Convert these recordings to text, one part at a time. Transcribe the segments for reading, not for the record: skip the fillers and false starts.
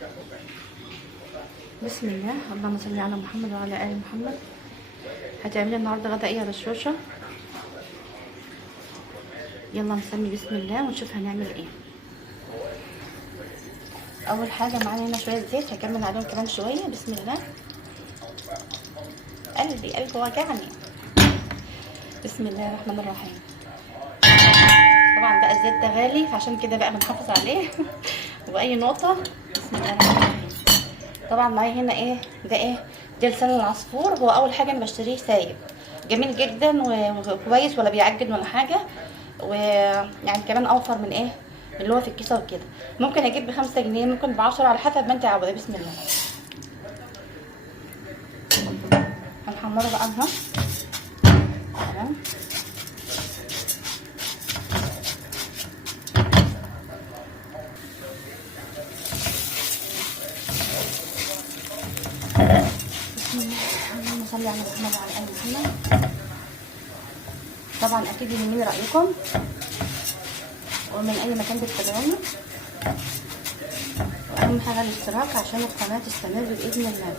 بسم الله، اللهم صل على محمد وعلى ال محمد. هتعملي النهارده غدا ايه يا رشوشه؟ يلا نسمي بسم الله ونشوف هنعمل ايه. اول حاجه معانا هنا شويه زيت، هكمل عليهم كمان شويه. بسم الله. قلبي وجعني. بسم الله الرحمن الرحيم. طبعا بقى الزيت ده غالي، فعشان كده بقى بنحافظ عليه واي نقطه. بسم الله الرحمن الرحيم. طبعا معايا هنا ايه ده لسان العصفور. هو اول حاجه انا بشتريه سايب، جميل جدا وكويس، ولا بيعجن ولا حاجه، ويعني كمان اوفر من من اللي هو في الكيسه وكده. ممكن اجيب ب5 جنيه، ممكن ب10، على حسب ما انت عاوزه. بسم الله. هنحمره بقى اهو. تمام. بسم الله. اللهم صل على محمد وعلى ال محمد. طبعا اكيد يهمني رايكم، ومن اي مكان بتتابعوني. واهم حاجه الاشتراك عشان القناه تستمر باذن الله.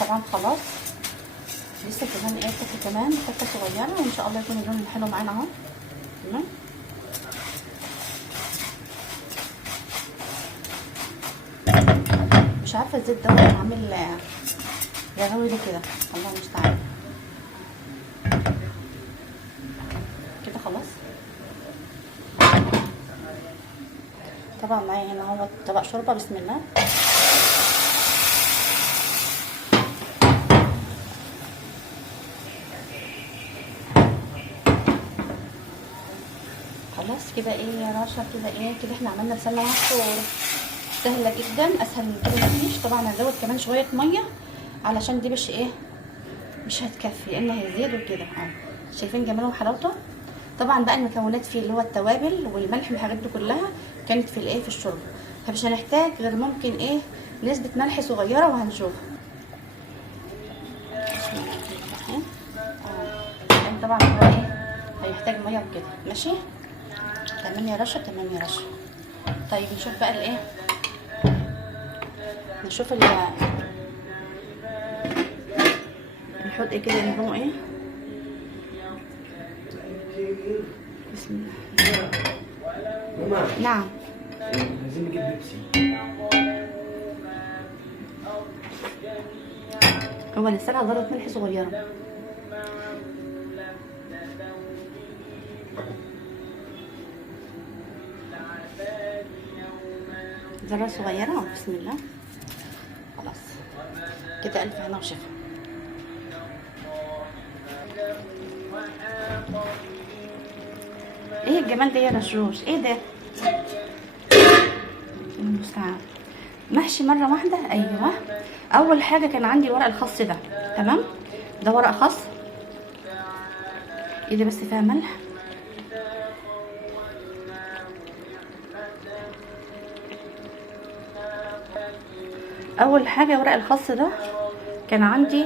طبعا خلاص، لسه كمان كمان حته صغيره، وان شاء الله يكون اللون حلو معانا اهو. تمام. مش عارفه الزيت ده عامل يغوي لي كده، الله المستعان. كده خلاص. طبعا معايا هنا اهو طبق شوربه. بسم الله. خلاص كده يا رشا، كده احنا عملنا لسان عصفور. سهله جدا، اسهل من كده مفيش. طبعا هنزود كمان شويه ميه علشان دي مش هتكفي، لان هيزيد وكده. شايفين جماله وحلاوته. طبعا بقى المكونات فيه اللي هو التوابل والملح والحاجات دي كلها كانت في في الشوربه، فمش هنحتاج غير ممكن نسبه ملح صغيره، وهنشوف. طبعا هو هيحتاج ميه وكده. ماشي. تمام يا رشا، تمام يا رشا. طيب نشوف بقى نشوف الحوض كده نظامه بسم الله. نعم. عايزين نجيب بيبسي. هو نسالها ذره ملح صغيره. ذره صغيره. بسم الله. خلاص كده الف هنا وشفا. ايه الجمال ده يا رشروش؟ ايه ده؟ المستعان. محشي مره واحده. ايوه. اول حاجه كان عندي الورق الخاص ده. تمام. ده ورق خاص. اللي بس فيها ملح. اول حاجه ورق الخاص ده كان عندي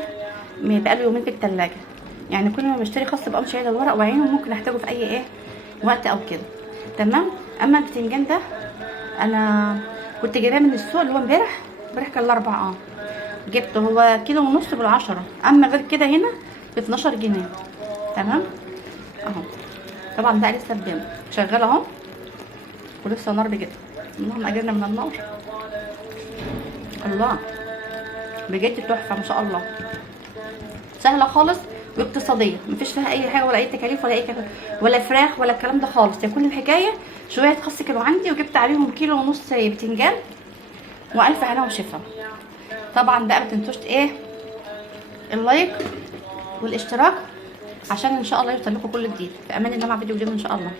بقاله يومين في التلاجة. يعني كل ما بشتري خاص بقوم شايله الورق وعينه، ممكن احتاجه في اي وقت او كده. تمام. اما البتنجان ده انا كنت جايباه من السوق، اللي هو امبارح كان ال4 جبته. هو كيلو ونص ب10. اما غير كده هنا ب12 جنيه. تمام اهو. طبعا بقى لسه شغاله اهو، ولسه نار بجد. اللهم اجرنا من النار. الله بجد تحفه ما شاء الله. سهله خالص واقتصاديه، مفيش فيها اي حاجه ولا اي تكاليف ولا اي ولا فراخ ولا الكلام ده خالص. كل الحكايه شويه خس كانوا عندي، وجبت عليهم كيلو ونص بتنجان، والف هنا وشفا. طبعا بقى ما تنسوش اللايك والاشتراك، عشان ان شاء الله يوصل لكم كل جديد. في امان الله، مع فيديو جديد ان شاء الله.